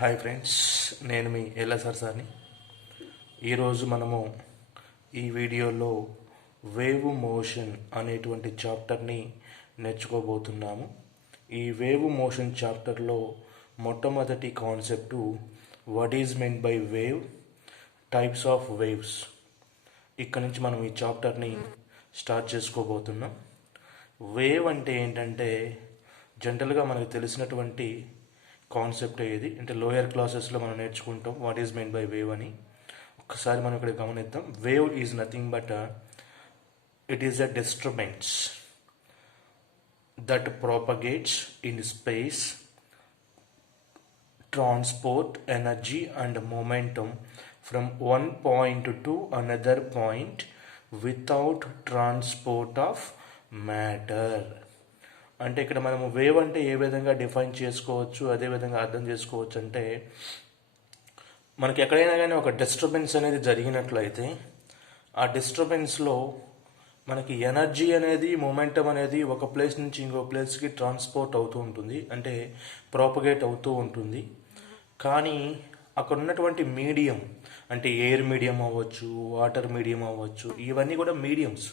Hi friends, నేను మీ LSR సార్ని. ఈరోజు మనము ఈ వీడియోలో వేవ్ మోషన్ అనేటువంటి చాప్టర్ని నేర్చుకోబోతున్నాము. ఈ వేవ్ మోషన్ చాప్టర్లో మొట్టమొదటి concept what is meant by wave, types of waves. ఇక్కడ నుంచి మనం ఈ చాప్టర్ని స్టార్ట్ చేసుకోబోతున్నాం. వేవ్ అంటే ఏంటంటే జనరల్గా మనకు తెలిసినటువంటి కాన్సెప్ట్ ఇది. అంటే లోయర్ క్లాసెస్లో మనం నేర్చుకుంటాం what is main by wave అని. ఒక్కసారి మనం ఇక్కడ గమనిద్దాం. Wave is nothing but it is a disturbance that propagates in space, transport energy and momentum from one point to another point without transport of matter. అంటే ఇక్కడ మనము wave అంటే ఏ విధంగా డిఫైన్ చేసుకోవచ్చు, అదే విధంగా అర్థం చేసుకోవచ్చు అంటే మనకి ఎక్కడైనా కానీ ఒక డిస్టర్బెన్స్ అనేది జరిగినట్లయితే ఆ డిస్టర్బెన్స్లో మనకి ఎనర్జీ అనేది, మొమెంటం అనేది ఒక ప్లేస్ నుంచి ఇంకో ప్లేస్కి ట్రాన్స్పోర్ట్ అవుతూ ఉంటుంది, అంటే ప్రాపగేట్ అవుతూ ఉంటుంది. కానీ అక్కడ ఉన్నటువంటి మీడియం, అంటే ఎయిర్ మీడియం అవ్వచ్చు, వాటర్ మీడియం అవ్వచ్చు, ఇవన్నీ కూడా మీడియంస్.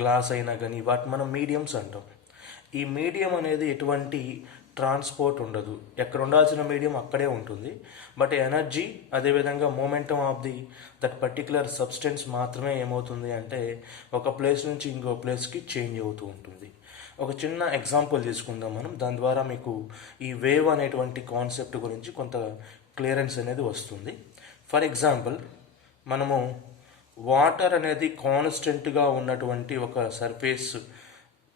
గ్లాస్ అయినా కానీ వాటి మనం మీడియంస్ అంటాం. ఈ మీడియం అనేది ఎటువంటి ట్రాన్స్పోర్ట్ ఉండదు, ఎక్కడ ఉండాల్సిన మీడియం అక్కడే ఉంటుంది. బట్ ఎనర్జీ అదేవిధంగా momentum of that particular substance మాత్రమే ఏమవుతుంది అంటే ఒక ప్లేస్ నుంచి ఇంకో ప్లేస్కి చేంజ్ అవుతూ ఉంటుంది. ఒక చిన్న ఎగ్జాంపుల్ తీసుకుందాం మనం. దాని ద్వారా మీకు ఈ వేవ్ అనేటువంటి కాన్సెప్ట్ గురించి కొంత క్లియరెన్స్ అనేది వస్తుంది. ఫర్ ఎగ్జాంపుల్, మనము వాటర్ అనేది కాన్స్టెంట్గా ఉన్నటువంటి ఒక సర్ఫేస్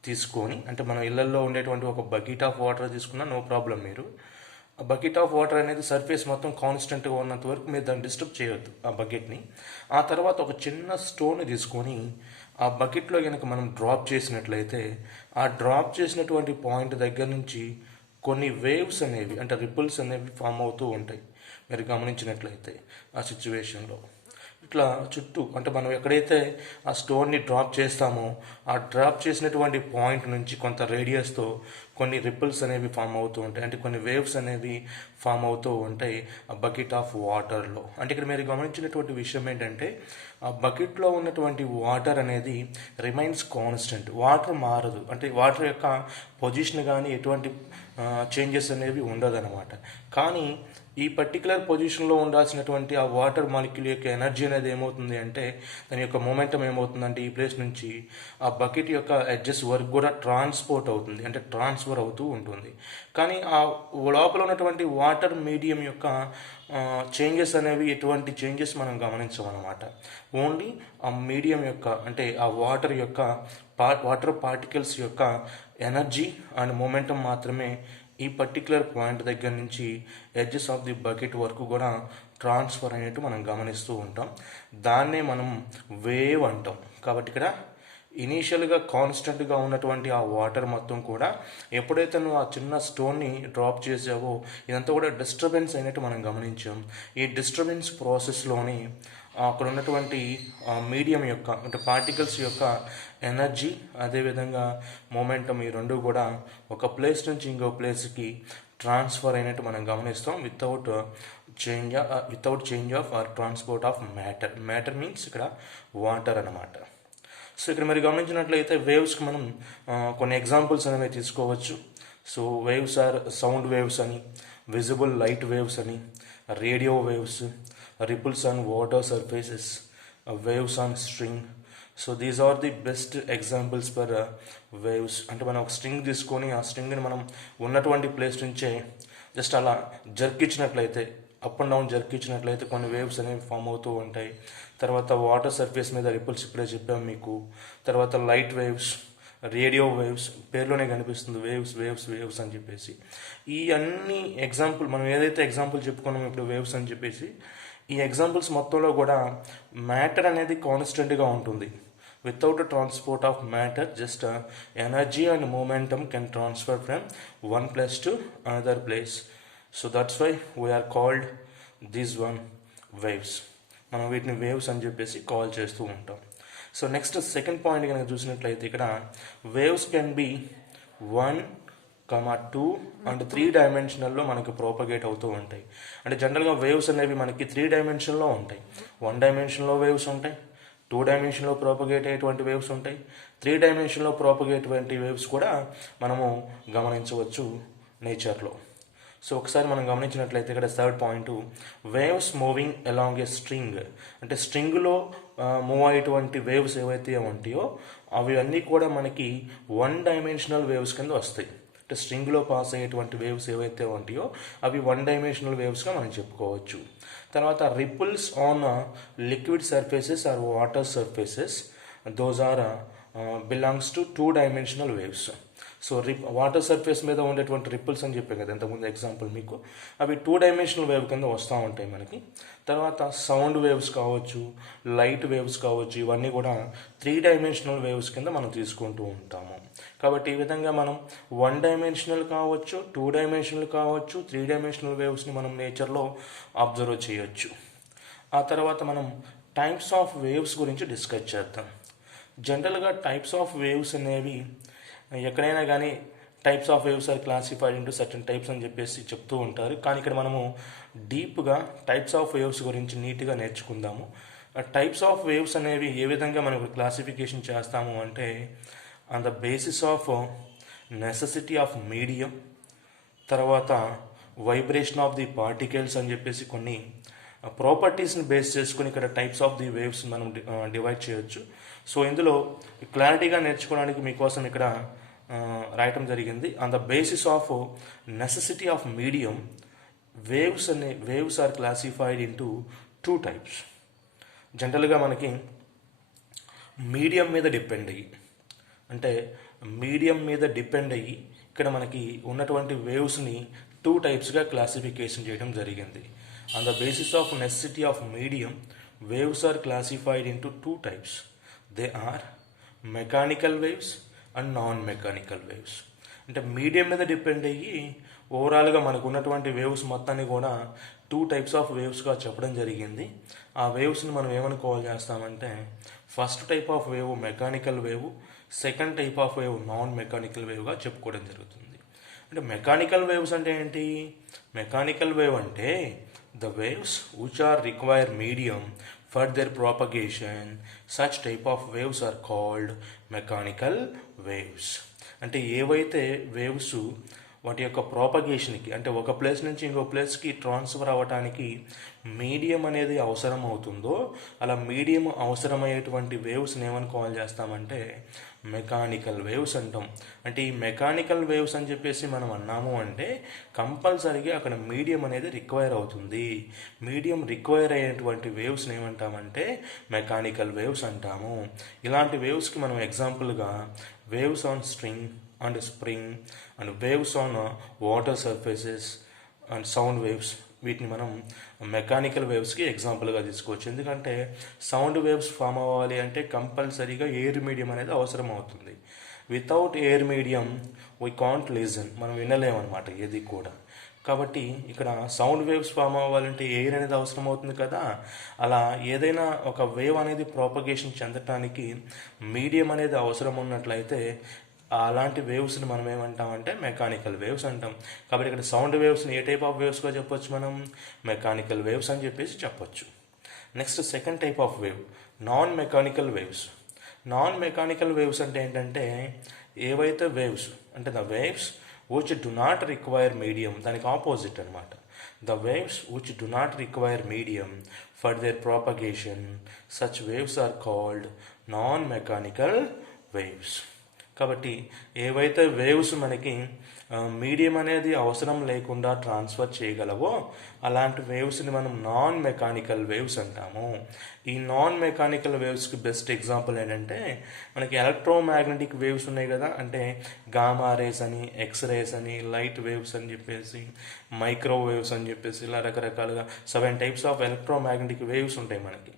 తీసుకొని, అంటే మనం ఇళ్లలో ఉండేటువంటి ఒక బకెట్ ఆఫ్ వాటర్ తీసుకున్నా నో ప్రాబ్లం. మీరు ఆ బకెట్ ఆఫ్ వాటర్ అనేది సర్ఫేస్ మొత్తం కాన్స్టెంట్గా ఉన్నంత వరకు మీరు దాన్ని డిస్టర్బ్ చేయొద్దు ఆ బకెట్ని. ఆ తర్వాత ఒక చిన్న స్టోన్ తీసుకొని ఆ బకెట్లో కనుక మనం డ్రాప్ చేసినట్లయితే ఆ డ్రాప్ చేసినటువంటి పాయింట్ దగ్గర నుంచి కొన్ని వేవ్స్ అనేవి, అంటే రిపుల్స్ అనేవి ఫామ్ అవుతూ ఉంటాయి. మీరు గమనించినట్లయితే ఆ సిచ్యువేషన్లో ఇట్లా చుట్టూ, అంటే మనం ఎక్కడైతే ఆ స్టోన్ని డ్రాప్ చేస్తామో ఆ డ్రాప్ చేసినటువంటి పాయింట్ నుంచి కొంత రేడియస్తో కొన్ని రిపుల్స్ అనేవి ఫామ్ అవుతూ ఉంటాయి, అంటే కొన్ని వేవ్స్ అనేవి ఫామ్ అవుతూ ఉంటాయి ఆ బకెట్ ఆఫ్ వాటర్లో. అంటే ఇక్కడ మీరు గమనించినటువంటి విషయం ఏంటంటే ఆ బకెట్లో ఉన్నటువంటి వాటర్ అనేది రిమైన్స్ కాన్స్టెంట్, వాటర్ మారదు. అంటే వాటర్ యొక్క పొజిషన్ కానీ ఎటువంటి చేంజెస్ అనేవి ఉండదన్నమాట. కానీ ఈ పర్టికులర్ పొజిషన్లో ఉండాల్సినటువంటి ఆ వాటర్ మాలిక్యూల్ యొక్క ఎనర్జీ అనేది ఏమవుతుంది అంటే దాని యొక్క మూమెంటం ఏమవుతుందంటే ఈ ప్లేస్ నుంచి ఆ బకెట్ యొక్క ఎడ్జెస్ వరకు కూడా ట్రాన్స్పోర్ట్ అవుతుంది, అంటే ట్రాన్స్ఫర్ అవుతూ ఉంటుంది. కానీ ఆ లోపల ఉన్నటువంటి వాటర్ మీడియం యొక్క చేంజెస్ అనేవి, ఎటువంటి చేంజెస్ మనం గమనించమన్నమాట. ఓన్లీ ఆ మీడియం యొక్క, అంటే ఆ వాటర్ యొక్క వాటర్ పార్టికల్స్ యొక్క ఎనర్జీ అండ్ మూమెంటం మాత్రమే ఈ పర్టికులర్ పాయింట్ దగ్గర నుంచి ఎడ్జెస్ ఆఫ్ ది బకెట్ వరకు కూడా ట్రాన్స్ఫర్ అనేట్టు మనం గమనిస్తూ ఉంటాం. దాన్నే మనం వేవ్ అంటాం. కాబట్టి ఇక్కడ ఇనీషియల్గా కాన్స్టెంట్గా ఉన్నటువంటి ఆ వాటర్ మొత్తం కూడా ఎప్పుడైతే నువ్వు ఆ చిన్న స్టోన్ని డ్రాప్ చేసావో ఇదంతా కూడా డిస్టర్బెన్స్ అయినట్టు మనం గమనించాం. ఈ డిస్టర్బెన్స్ ప్రాసెస్లోని అక్కడ ఉన్నటువంటి మీడియం యొక్క, అంటే పార్టికల్స్ యొక్క ఎనర్జీ అదేవిధంగా మూమెంటం, ఈ రెండు కూడా ఒక ప్లేస్ నుంచి ఇంకో ప్లేస్కి ట్రాన్స్ఫర్ అయినట్టు మనం గమనిస్తాం without change of or transport of matter. Matter means ఇక్కడ వాటర్ అన్నమాట. సో ఇక్కడ మీరు గమనించినట్లయితే వేవ్స్కి మనం కొన్ని ఎగ్జాంపుల్స్ అనేవి తీసుకోవచ్చు. So waves are sound waves అని, విజిబుల్ లైట్ వేవ్స్ అని, radio waves, ripples on water surfaces, waves on string. So these are the best examples for waves. అంటే మనం ఒక స్ట్రింగ్ తీసుకొని ఆ స్ట్రింగ్ని మనం ఉన్నటువంటి ప్లేస్ నుంచే జస్ట్ అలా జర్క్ ఇచ్చినట్లయితే, అప్ అండ్ డౌన్ జర్క్ ఇచ్చినట్లయితే కొన్ని వేవ్స్ అనేవి ఫామ్ అవుతూ ఉంటాయి. తర్వాత వాటర్ సర్ఫేస్ మీద రిపుల్స్ ఇప్పుడే చెప్పాము మీకు. తర్వాత లైట్ వేవ్స్, రేడియో వేవ్స్, పేరులోనే కనిపిస్తుంది వేవ్స్ వేవ్స్ వేవ్స్ అని చెప్పేసి. ఈ అన్ని ఎగ్జాంపుల్ మనం ఏదైతే ఎగ్జాంపుల్ చెప్పుకున్నామో ఇప్పుడు వేవ్స్ అని చెప్పేసి, ఈ ఎగ్జాంపుల్స్ మొత్తంలో కూడా మ్యాటర్ అనేది కాన్స్టెంట్గా ఉంటుంది. Without transport of matter, just energy and momentum can transfer from one place to another place. So that's why we are called these one waves. మనం వీటిని వేవ్స్ అని చెప్పేసి కాల్ చేస్తూ ఉంటాం. సో నెక్స్ట్ సెకండ్ పాయింట్ కనుక చూసినట్లయితే ఇక్కడ వేవ్స్ కెన్ బి 1, 2 అండ్ 3 డైమెన్షనల్లో మనకి ప్రోపగేట్ అవుతూ ఉంటాయి. అంటే జనరల్గా వేవ్స్ అనేవి మనకి 3 డైమెన్షన్లో ఉంటాయి. 1 డైమెన్షన్లో వేవ్స్ ఉంటాయి, 2 డైమెన్షన్లో ప్రోపగేట్ అయ్యేటువంటి వేవ్స్ ఉంటాయి, 3 డైమెన్షన్లో ప్రోపగేట్ అయ్యేటువంటి వేవ్స్ కూడా మనము గమనించవచ్చు నేచర్లో. సో ఒకసారి మనం గమనించినట్లయితే ఇక్కడ third point, waves moving along a string. అంటే స్ట్రింగ్లో మూవ్ అయ్యేటువంటి వేవ్స్ ఏవైతే ఉంటాయో అవి అన్నీ కూడా మనకి 1 డైమెన్షనల్ వేవ్స్ కింద వస్తాయి. అంటే స్ట్రింగ్లో పాస్ అయ్యేటువంటి వేవ్స్ ఏవైతే ఉంటాయో అవి 1 డైమెన్షనల్ వేవ్స్గా మనం చెప్పుకోవచ్చు. తర్వాత ripples on liquid surfaces or water surfaces, those are belongs to 2 dimensional waves. So water surface మీద ఉండేటువంటి రిపుల్స్ అని చెప్పాను కదా ఇంతకుముందు ఎగ్జాంపుల్ మీకు, అవి 2 డైమెన్షనల్ వేవ్ కింద వస్తూ ఉంటాయి మనకి. తర్వాత సౌండ్ వేవ్స్ కావచ్చు, లైట్ వేవ్స్ కావచ్చు, ఇవన్నీ కూడా 3 డైమెన్షనల్ వేవ్స్ కింద మనం తీసుకుంటూ ఉంటాము. కాబట్టి ఈ విధంగా మనం 1 డైమెన్షనల్ కావచ్చు, 2 డైమెన్షనల్ కావచ్చు, 3 డైమెన్షనల్ వేవ్స్ని మనం నేచర్లో అబ్జర్వ్ చేయొచ్చు. ఆ తర్వాత మనం టైప్స్ ఆఫ్ వేవ్స్ గురించి డిస్కస్ చేద్దాం. జనరల్గా టైప్స్ ఆఫ్ వేవ్స్ అనేవి ఎక్కడైనా కానీ types of waves are classified into certain types అని చెప్పేసి చెప్తూ ఉంటారు. కానీ ఇక్కడ మనము డీప్గా టైప్స్ ఆఫ్ వేవ్స్ గురించి నీట్గా నేర్చుకుందాము. టైప్స్ ఆఫ్ వేవ్స్ అనేవి ఏ విధంగా మనం క్లాసిఫికేషన్ చేస్తాము అంటే on the basis of necessity of medium, తర్వాత వైబ్రేషన్ ఆఫ్ ది పార్టికల్స్ అని చెప్పేసి కొన్ని ప్రాపర్టీస్ని బేస్ చేసుకుని ఇక్కడ టైప్స్ ఆఫ్ ది వేవ్స్ మనం డివైడ్ చేయొచ్చు. సో ఇందులో క్లారిటీగా నేర్చుకోవడానికి మీకోసం ఇక్కడ రాయటం జరిగింది. On the basis of necessity of medium, waves are classified into 2 types. జనరల్గా మనకి మీడియం మీద డిపెండ్ అయ్యి, అంటే మీడియం మీద డిపెండ్ అయ్యి ఇక్కడ మనకి ఉన్నటువంటి వేవ్స్ని 2 టైప్స్గా క్లాసిఫికేషన్ చేయడం జరిగింది. On the basis of necessity of medium, waves are classified into 2 types. They are mechanical waves and non mechanical waves. అంటే మీడియం మీద డిపెండ్ అయ్యి ఓవరాల్గా మనకు ఉన్నటువంటి వేవ్స్ మొత్తాన్ని కూడా 2 టైప్స్ ఆఫ్ వేవ్స్గా చెప్పడం జరిగింది. ఆ వేవ్స్ని మనం ఏమని కాల్ చేస్తామంటే first type of wave mechanical wave, second type of wave non mechanical వేవ్గా చెప్పుకోవడం జరుగుతుంది. అంటే మెకానికల్ వేవ్స్ అంటే ఏంటి? మెకానికల్ వేవ్ అంటే the waves which are require medium for their propagation. Such type of waves are called mechanical waves. అంటే ఏవైతే waves వాటి యొక్క ప్రాపగేషన్కి, అంటే ఒక ప్లేస్ నుంచి ఇంకో ప్లేస్కి ట్రాన్స్ఫర్ అవ్వటానికి మీడియం అనేది అవసరం అవుతుందో అలా మీడియం అవసరమయ్యేటువంటి వేవ్స్ని ఏమని కాల్ చేస్తామంటే మెకానికల్ వేవ్స్ అంటాం. అంటే ఈ మెకానికల్ వేవ్స్ అని చెప్పేసి మనం అన్నాము అంటే కంపల్సరీగా అక్కడ మీడియం అనేది రిక్వైర్ అవుతుంది. మీడియం రిక్వైర్ అయ్యేటువంటి వేవ్స్ని ఏమంటామంటే మెకానికల్ వేవ్స్ అంటాము. ఇలాంటి వేవ్స్కి మనం ఎగ్జాంపుల్గా waves on string and spring and waves on water surfaces and sound waves, వీటిని మనం మెకానికల్ వేవ్స్కి ఎగ్జాంపుల్గా తీసుకోవచ్చు. ఎందుకంటే సౌండ్ వేవ్స్ ఫామ్ అవ్వాలి అంటే కంపల్సరీగా ఎయిర్ మీడియం అనేది అవసరం అవుతుంది. Without air medium we can't listen, మనం వినలేమన్నమాట ఏది కూడా. కాబట్టి ఇక్కడ సౌండ్ వేవ్స్ ఫామ్ అవ్వాలంటే ఎయిర్ అనేది అవసరం అవుతుంది కదా. అలా ఏదైనా ఒక వేవ్ అనేది ప్రాపగేషన్ చెందటానికి మీడియం అనేది అవసరం ఉన్నట్లయితే అలాంటి వేవ్స్ని మనం ఏమంటామంటే మెకానికల్ వేవ్స్ అంటాం. కాబట్టి ఇక్కడ సౌండ్ వేవ్స్ని ఏ టైప్ ఆఫ్ వేవ్స్గా చెప్పొచ్చు? మనం మెకానికల్ వేవ్స్ అని చెప్పేసి చెప్పొచ్చు. Next second type of wave non mechanical waves. Non mechanical waves అంటే ఏంటంటే ఏవైతే వేవ్స్ అంటే the waves which do not require medium, దానికి ఆపోజిట్ అనమాట. The waves which do not require medium for their propagation, such waves are called non mechanical waves. కాబట్టి ఏవైతే waves మనకి medium అనేది అవసరం లేకుండా ట్రాన్స్ఫర్ చేయగలవో అలాంటి వేవ్స్ని మనం నాన్ మెకానికల్ వేవ్స్ అంటాము. ఈ నాన్ మెకానికల్ వేవ్స్కి బెస్ట్ ఎగ్జాంపుల్ ఏంటంటే మనకి ఎలక్ట్రోమాగ్నెటిక్ వేవ్స్ ఉన్నాయి కదా, అంటే గామా రేస్ అని, ఎక్స్ రేస్ అని, లైట్ వేవ్స్ అని చెప్పేసి, మైక్రోవేవ్స్ అని చెప్పేసి ఇలా రకరకాలుగా 7 టైప్స్ ఆఫ్ ఎలక్ట్రోమాగ్నెటిక్ వేవ్స్ ఉంటాయి మనకి.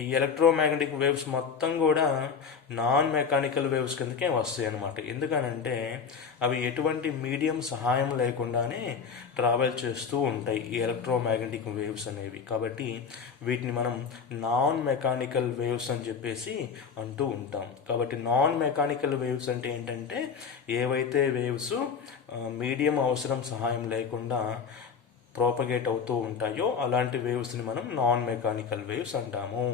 ఈ ఎలక్ట్రోమాగ్నెటిక్ వేవ్స్ మొత్తం కూడా నాన్ మెకానికల్ వేవ్స్ కిందకే వస్తాయి అన్నమాట. ఎందుకనంటే అవి ఎటువంటి మీడియం సహాయం లేకుండానే ట్రావెల్ చేస్తూ ఉంటాయి ఈ ఎలక్ట్రోమాగ్నెటిక్ వేవ్స్ అనేవి. కాబట్టి వీటిని మనం నాన్ మెకానికల్ వేవ్స్ అని చెప్పేసి అంటూ ఉంటాం. కాబట్టి నాన్ మెకానికల్ వేవ్స్ అంటే ఏంటంటే ఏవైతే వేవ్స్ మీడియం అవసరం సహాయం లేకుండా ప్రోపగేట్ అవుతూ ఉంటాయో అలాంటి వేవ్స్ని మనం నాన్ మెకానికల్ వేవ్స్ అంటాము.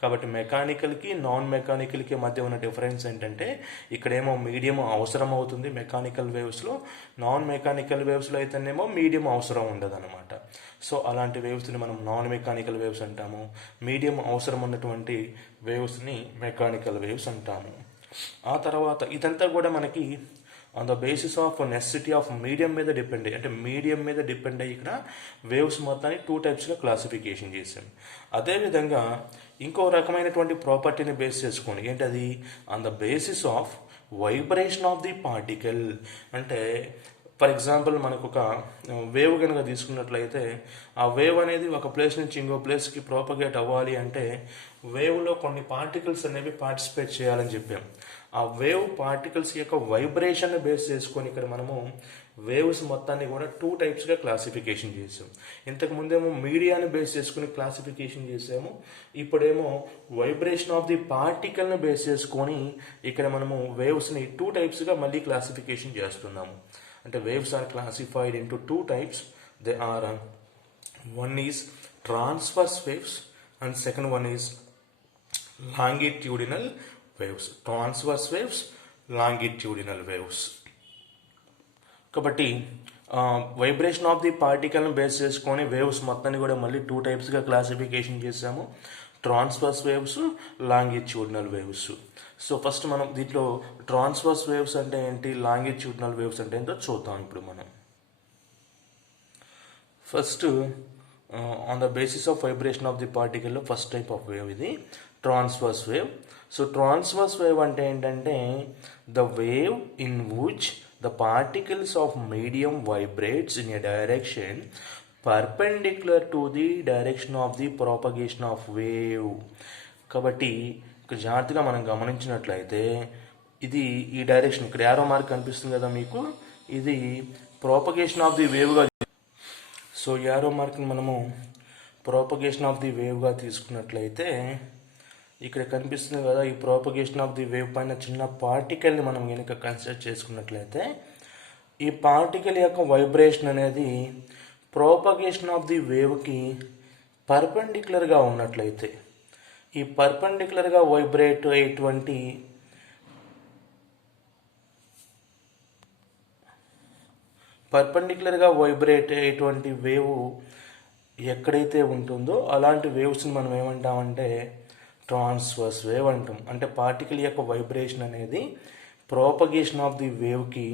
కాబట్టి మెకానికల్కి నాన్ మెకానికల్కి మధ్య ఉన్న డిఫరెన్స్ ఏంటంటే ఇక్కడేమో మీడియం అవసరం అవుతుంది మెకానికల్ వేవ్స్లో, నాన్ మెకానికల్ వేవ్స్లో అయితేనేమో మీడియం అవసరం ఉండదన్నమాట. సో అలాంటి వేవ్స్ని మనం నాన్ మెకానికల్ వేవ్స్ అంటాము. మీడియం అవసరం ఉన్నటువంటి వేవ్స్ని మెకానికల్ వేవ్స్ అంటాము. ఆ తర్వాత ఇదంతా కూడా మనకి on the basis of necessity of medium మీద డిపెండ్ అయ్యి, అంటే మీడియం మీద డిపెండ్ అయ్యి ఇక్కడ వేవ్స్ మొత్తాన్ని 2 టైప్స్గా క్లాసిఫికేషన్ చేశాం. అదేవిధంగా ఇంకో రకమైనటువంటి ప్రాపర్టీని బేస్ చేసుకొని ఏంటది, on the basis of vibration of the particle. అంటే ఫర్ ఎగ్జాంపుల్ మనకు ఒక వేవ్ కనుక తీసుకున్నట్లయితే ఆ వేవ్ అనేది ఒక ప్లేస్ నుంచి ఇంకో ప్లేస్కి ప్రోపగేట్ అవ్వాలి అంటే వేవ్లో కొన్ని పార్టికల్స్ అనేవి పార్టిసిపేట్ చేయాలని చెప్పాం. ఆ వేవ్ పార్టికల్స్ యొక్క వైబ్రేషన్ బేస్ చేసుకొని ఇక్కడ మనము వేవ్స్ మొత్తాన్ని కూడా 2 టైప్స్గా క్లాసిఫికేషన్ చేసాం. ఇంతకు ముందేమో మీడియాని బేస్ చేసుకుని క్లాసిఫికేషన్ చేసాము, ఇప్పుడేమో వైబ్రేషన్ ఆఫ్ ది పార్టికల్ని బేస్ చేసుకొని ఇక్కడ మనము వేవ్స్ని 2 టైప్స్గా మళ్ళీ క్లాసిఫికేషన్ చేస్తున్నాము. అంటే waves are classified into 2 types. They are one is transverse waves and second one is longitudinal waves. Transverse waves, longitudinal waves. కాబట్టి వైబ్రేషన్ ఆఫ్ ది పార్టికల్ని బేస్ చేసుకొని వేవ్స్ మొత్తాన్ని కూడా మళ్ళీ 2 టైప్స్గా క్లాసిఫికేషన్ చేసాము, transverse waves, longitudinal waves. So first మనం దీంట్లో transverse waves అంటే ఏంటి, లాంగిట్యూడినల్ వేవ్స్ అంటే ఏంటో చూద్దాం ఇప్పుడు మనం. First on the basis of vibration of the పార్టికల్లో ఫస్ట్ టైప్ ఆఫ్ వేవ్ ఇది transverse wave. So transverse wave అంటే ఏంటంటే the wave in which the particles of medium vibrates in a direction perpendicular to the direction of the propagation of wave. కాబట్టి ఇక్కడ జాగ్రత్తగా మనం గమనించినట్లయితే ఇది ఈ డైరెక్షన్, ఇక్కడ యారో మార్క్ కనిపిస్తుంది కదా మీకు, ఇది ప్రోపగేషన్ ఆఫ్ ది వేవ్గా. సో యారో మార్క్ని మనము ప్రోపగేషన్ ఆఫ్ ది వేవ్గా తీసుకున్నట్లయితే ఇక్కడ కనిపిస్తుంది కదా, ఈ ప్రోపగేషన్ ఆఫ్ ది వేవ్ పైన చిన్న పార్టికల్ని మనం కనుక కన్సిడర్ చేసుకున్నట్లయితే ఈ పార్టికల్ యొక్క వైబ్రేషన్ అనేది ప్రోపగేషన్ ఆఫ్ ది వేవ్కి పర్పెండిక్యులర్గా ఉన్నట్లయితే ఈ పర్పెండిక్యులర్గా వైబ్రేట్ అయ్యేటువంటి వేవ్ ఎక్కడైతే ఉంటుందో అలాంటి వేవ్స్ని మనం ఏమంటామంటే ట్రాన్స్వర్స్ వేవ్ అంటాం. అంటే పార్టికల్ యొక్క వైబ్రేషన్ అనేది ప్రోపగేషన్ ఆఫ్ ది వేవ్కి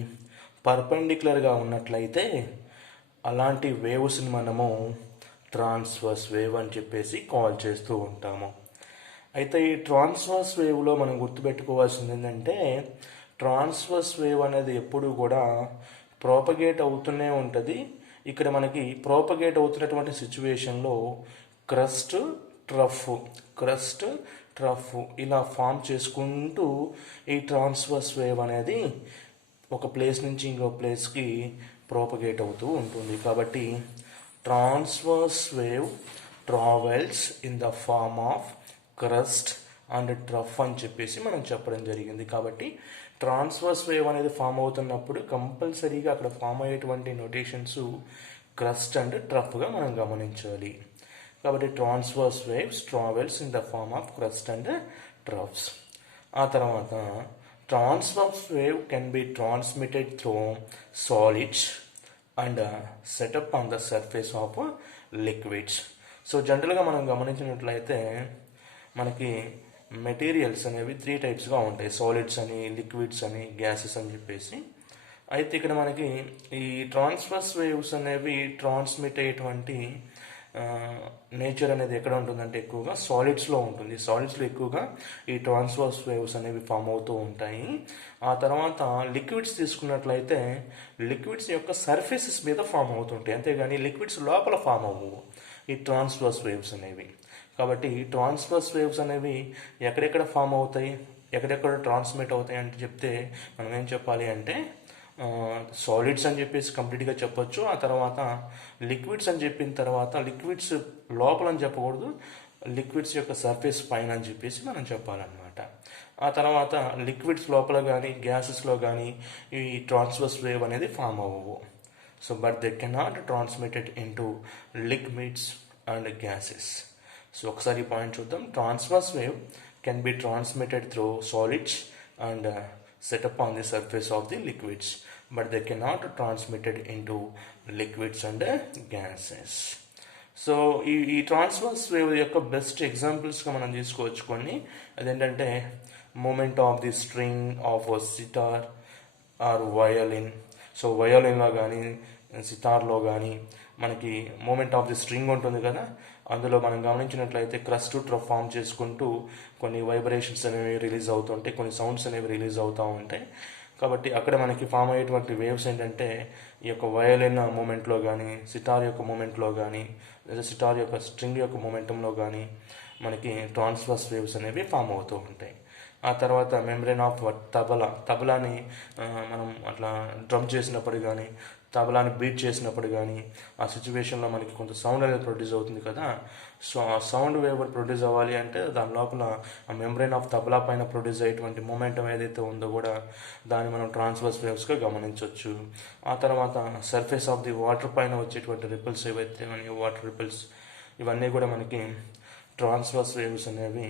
పర్పెండిక్యులర్గా ఉన్నట్లయితే అలాంటి వేవ్స్ని మనము ట్రాన్స్వర్స్ వేవ్ అని చెప్పేసి కాల్ చేస్తూ ఉంటాము. అయితే ఈ ట్రాన్స్వర్స్ వేవ్లో మనం గుర్తుపెట్టుకోవాల్సింది ఏంటంటే ట్రాన్స్వర్స్ వేవ్ అనేది ఎప్పుడు కూడా ప్రోపగేట్ అవుతూనే ఉంటుంది. ఇక్కడ మనకి ప్రోపగేట్ అవుతున్నటువంటి సిచ్యువేషన్లో క్రస్ట్ ట్రఫ్ ఇలా ఫామ్ చేసుకుంటూ ఈ ట్రాన్స్వర్స్ వేవ్ అనేది ఒక ప్లేస్ నుంచి ఇంకో ప్లేస్కి ప్రోపగేట్ అవుతూ ఉంటుంది. కాబట్టి transverse wave travels in the form of crest and trough అని చెప్పేసి మనం చెప్పడం జరిగింది. కాబట్టి ట్రాన్స్వర్స్ వేవ్ అనేది ఫామ్ అవుతున్నప్పుడు కంపల్సరీగా అక్కడ ఫామ్ అయ్యేటువంటి నోటేషన్స్ క్రస్ట్ అండ్ ట్రఫ్గా మనం గమనించాలి. కాబట్టి transverse waves travels in the form of crest and troughs. ఆ తర్వాత transverse wave can be transmitted through solids and set up on the surface of liquids. So జనరల్గా మనం గమనించినట్లయితే మనకి మెటీరియల్స్ అనేవి 3 టైప్స్గా ఉంటాయి, సాలిడ్స్ అని, లిక్విడ్స్ అని, గ్యాసెస్ అని చెప్పేసి. అయితే ఇక్కడ మనకి ఈ ట్రాన్స్వర్స్ వేవ్స్ అనేవి ట్రాన్స్మిట్ అయ్యేటువంటి నేచర్ అనేది ఎక్కడ ఉంటుందంటే ఎక్కువగా సాలిడ్స్లో ఉంటుంది. సాలిడ్స్లో ఎక్కువగా ఈ ట్రాన్స్వర్స్ వేవ్స్ అనేవి ఫామ్ అవుతూ ఉంటాయి. ఆ తర్వాత లిక్విడ్స్ తీసుకున్నట్లయితే లిక్విడ్స్ యొక్క సర్ఫేసెస్ మీద ఫామ్ అవుతుంటాయి, అంతేగాని లిక్విడ్స్ లోపల ఫామ్ అవ్వవు ఈ ట్రాన్స్వర్స్ వేవ్స్ అనేవి. కాబట్టి ట్రాన్స్వర్స్ వేవ్స్ అనేవి ఎక్కడెక్కడ ఫామ్ అవుతాయి, ఎక్కడెక్కడ ట్రాన్స్మిట్ అవుతాయి అంటే చెప్తే మనం ఏం చెప్పాలి అంటే సాలిడ్స్ అని చెప్పేసి కంప్లీట్గా చెప్పొచ్చు. ఆ తర్వాత లిక్విడ్స్ అని చెప్పిన తర్వాత లిక్విడ్స్ లోపల అని చెప్పకూడదు, లిక్విడ్స్ యొక్క సర్ఫేస్ పైన అని చెప్పేసి మనం చెప్పాలన్నమాట. ఆ తర్వాత లిక్విడ్స్ లోపల కానీ గ్యాసెస్లో కానీ ఈ ట్రాన్స్వర్స్ వేవ్ అనేది ఫామ్ అవ్వవు. So but they cannot transmitted into liquids and gases. So ఒకసారి పాయింట్ చూద్దాం. Transverse wave can be transmitted through solids and set up on the surface of the liquids, but they cannot transmitted into liquids and gases. So ఈ transverse wave యొక్క best ఎగ్జాంపుల్స్గా మనం తీసుకోవచ్చు కొన్ని. అదేంటంటే moment of the string of sitar or violin. So వయోలిన్లో కానీ సితార్లో కానీ మనకి మూమెంట్ ఆఫ్ ది స్ట్రింగ్ ఉంటుంది కదా, అందులో మనం గమనించినట్లయితే క్రస్ట్ ఫామ్ చేసుకుంటూ కొన్ని వైబ్రేషన్స్ అనేవి రిలీజ్ అవుతుంటాయి, కొన్ని సౌండ్స్ అనేవి రిలీజ్ అవుతూ ఉంటాయి. కాబట్టి అక్కడ మనకి ఫామ్ అయ్యేటువంటి వేవ్స్ ఏంటంటే ఈ యొక్క వయోలిన్ మూమెంట్లో కానీ, సితార్ యొక్క మూమెంట్లో కానీ, లేదా సితార్ యొక్క స్ట్రింగ్ యొక్క మూమెంటంలో కానీ మనకి ట్రాన్స్వర్స్ వేవ్స్ అనేవి ఫామ్ అవుతూ ఉంటాయి. ఆ తర్వాత మెంబ్రేన్ ఆఫ్ తబలాని మనం అట్లా డ్రమ్ చేసినప్పుడు కానీ, తబలాని బీట్ చేసినప్పుడు కానీ ఆ సిచ్యువేషన్లో మనకి కొంత సౌండ్ అనేది ప్రొడ్యూస్ అవుతుంది కదా. సో ఆ సౌండ్ వేవ్ ప్రొడ్యూస్ అవ్వాలి అంటే దాని లోపల ఆ మెంబ్రేన్ ఆఫ్ తబలా పైన ప్రొడ్యూస్ అయ్యేటువంటి మొమెంటం ఏదైతే ఉందో కూడా దాన్ని మనం ట్రాన్స్వర్స్ వేవ్స్గా గమనించవచ్చు. ఆ తర్వాత సర్ఫేస్ ఆఫ్ ది వాటర్ పైన వచ్చేటువంటి రిపుల్స్ ఏవైతే మనకి వాటర్ రిపుల్స్, ఇవన్నీ కూడా మనకి ట్రాన్స్వర్స్ వేవ్స్ అనేవి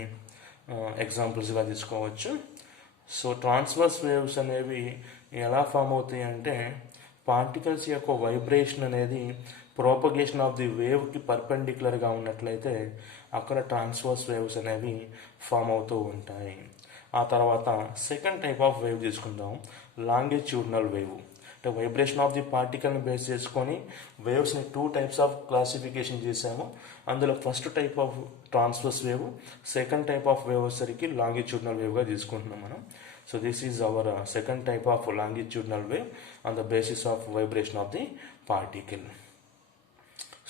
ఎగ్జాంపుల్స్గా తీసుకోవచ్చు. సో ట్రాన్స్వర్స్ వేవ్స్ అనేవి ఎలా ఫామ్ అవుతాయి అంటే పార్టికల్స్ యొక్క వైబ్రేషన్ అనేది ప్రోపగేషన్ ఆఫ్ ది వేవ్కి పర్పెండిక్యులర్గా ఉన్నట్లయితే అక్కడ ట్రాన్స్వర్స్ వేవ్స్ అనేవి ఫామ్ అవుతూ ఉంటాయి. ఆ తర్వాత సెకండ్ టైప్ ఆఫ్ వేవ్ తీసుకుందాం, లాంగిట్యూడినల్ వేవ్. అంటే వైబ్రేషన్ ఆఫ్ ది పార్టికల్ని బేస్ చేసుకొని వేవ్స్ని 2 టైప్స్ ఆఫ్ క్లాసిఫికేషన్ చేసాము. అందులో first type of transverse wave, second type of wave వచ్చేసరికి లాంగిట్యూడినల్ వేవ్గా తీసుకుంటున్నాం మనం. So this is our second type of longitudinal wave on the basis of vibration of the particle.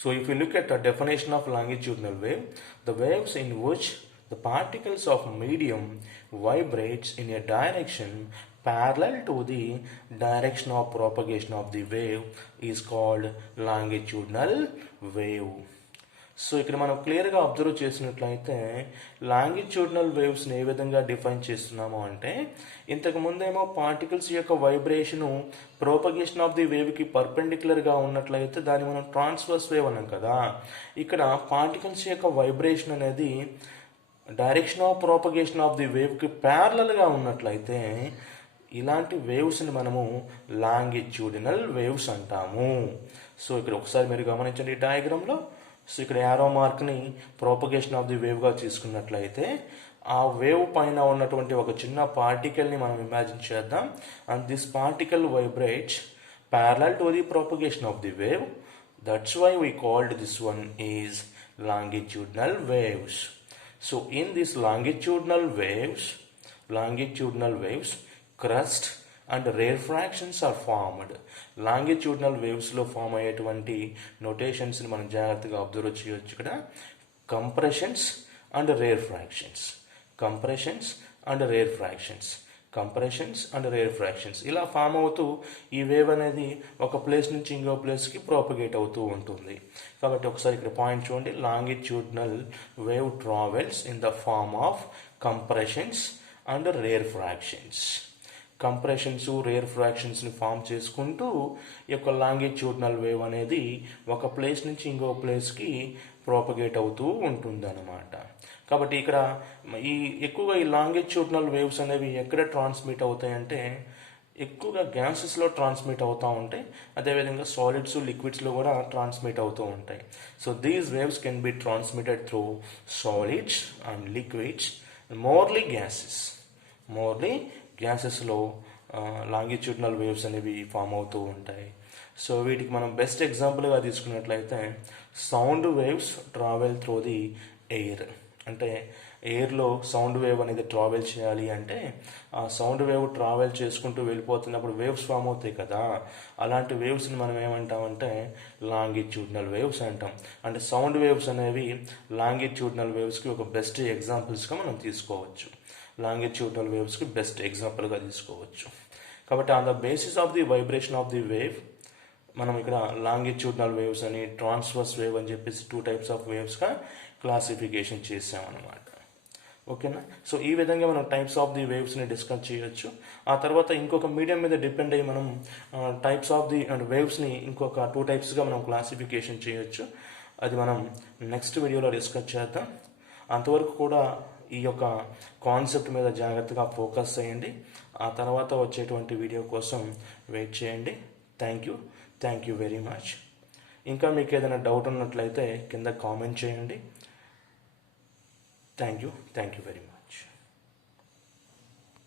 So if you look at the definition of longitudinal wave, the waves in which the particles of medium vibrates in a direction parallel to the direction of propagation of the wave is called longitudinal wave. So ఇక్కడ మనం క్లియర్గా observe చేసినట్లయితే longitudinal వేవ్స్ని ఏ విధంగా define చేస్తున్నాము అంటే ఇంతకు ముందేమో particles యొక్క వైబ్రేషను ప్రోపగేషన్ ఆఫ్ ది వేవ్కి పర్పెండిక్యులర్గా ఉన్నట్లయితే దాన్ని మనం ట్రాన్స్వర్స్ వేవ్ అన్నాం కదా. ఇక్కడ పార్టికల్స్ యొక్క వైబ్రేషన్ అనేది direction of propagation of the వేవ్కి ప్యారలల్గా ఉన్నట్లయితే ఇలాంటి వేవ్స్ని మనము లాంగిట్యూడినల్ వేవ్స్ అంటాము. సో ఇక్కడ ఒకసారి మీరు గమనించండి ఈ డయాగ్రామ్లో. సో ఇక్కడ యారో మార్క్ని ప్రోపగేషన్ ఆఫ్ ది వేవ్గా తీసుకున్నట్లయితే ఆ వేవ్ పైన ఉన్నటువంటి ఒక చిన్న పార్టికల్ని మనం ఇమాజిన్ చేద్దాం. And this particle vibrates parallel to the propagation of the wave. That's why we called this one is longitudinal waves. So in this longitudinal waves crust and rarefaction are formed. Longitudinal వేవ్స్లో form అయ్యేటువంటి నోటేషన్స్ని మనం జాగ్రత్తగా observe చేయొచ్చు. ఇక్కడ compressions and rarefactions ఇలా form అవుతూ ఈ వేవ్ అనేది ఒక ప్లేస్ నుంచి ఇంకో ప్లేస్కి ప్రాపగేట్ అవుతూ ఉంటుంది. కాబట్టి ఒకసారి ఇక్కడ పాయింట్ చూడండి, longitudinal wave travels in the form of compressions and rarefactions. Compressions, రేర్ ఫ్రాక్షన్స్ని ఫామ్ చేసుకుంటూ ఈ యొక్క లాంగిట్యూడినల్ వేవ్ అనేది ఒక ప్లేస్ నుంచి ఇంకో ప్లేస్కి ప్రాపగేట్ అవుతూ ఉంటుంది అన్నమాట. కాబట్టి ఇక్కడ ఎక్కువగా ఈ లాంగిట్యూడినల్ వేవ్స్ అనేవి ఎక్కడ ట్రాన్స్మిట్ అవుతాయంటే ఎక్కువగా గ్యాసెస్లో ట్రాన్స్మిట్ అవుతూ ఉంటాయి. అదేవిధంగా సాలిడ్స్, లిక్విడ్స్లో కూడా ట్రాన్స్మిట్ అవుతూ ఉంటాయి. So these waves can be transmitted through solids and liquids, morely గ్యాసెస్లో లాంగిట్యూడినల్ వేవ్స్ అనేవి ఫామ్ అవుతూ ఉంటాయి. సో వీటికి మనం బెస్ట్ ఎగ్జాంపుల్గా తీసుకున్నట్లయితే sound waves travel through the air. అంటే ఎయిర్లో సౌండ్ వేవ్ అనేది ట్రావెల్ చేయాలి అంటే ఆ సౌండ్ వేవ్ ట్రావెల్ చేసుకుంటూ వెళ్ళిపోతున్నప్పుడు వేవ్స్ ఫామ్ అవుతాయి కదా, అలాంటి వేవ్స్ని మనం ఏమంటామంటే లాంగిట్యూడ్నల్ వేవ్స్ అంటాం. అంటే సౌండ్ వేవ్స్ అనేవి లాంగిట్యూడ్నల్ వేవ్స్కి ఒక బెస్ట్ ఎగ్జాంపుల్స్గా మనం తీసుకోవచ్చు. లాంగిట్యూడ్నల్ వేవ్స్కి బెస్ట్ ఎగ్జాంపుల్గా తీసుకోవచ్చు. కాబట్టి on the basis of the vibration of the wave మనం ఇక్కడ లాంగిట్యూడ్నల్ వేవ్స్ అని ట్రాన్స్వర్స్ వేవ్ అని చెప్పేసి 2 టైప్స్ ఆఫ్ వేవ్స్గా క్లాసిఫికేషన్ చేసామన్నమాట. ఓకేనా. సో ఈ విధంగా మనం టైప్స్ ఆఫ్ ది వేవ్స్ని డిస్కస్ చేయొచ్చు. ఆ తర్వాత ఇంకొక మీడియం మీద డిపెండ్ అయ్యి మనం టైప్స్ ఆఫ్ ది అండ్ వేవ్స్ని ఇంకొక 2 టైప్స్గా మనం క్లాసిఫికేషన్ చేయొచ్చు. అది మనం నెక్స్ట్ వీడియోలో డిస్కస్ చేద్దాం. అంతవరకు కూడా ఈ యొక్క కాన్సెప్ట్ మీద జాగ్రత్తగా ఫోకస్ చేయండి. ఆ తర్వాత వచ్చేటువంటి వీడియో కోసం వెయిట్ చేయండి. Thank you very much. ఇంకా మీకు ఏదైనా డౌట్ ఉన్నట్లయితే కింద కామెంట్ చేయండి. Thank you very much.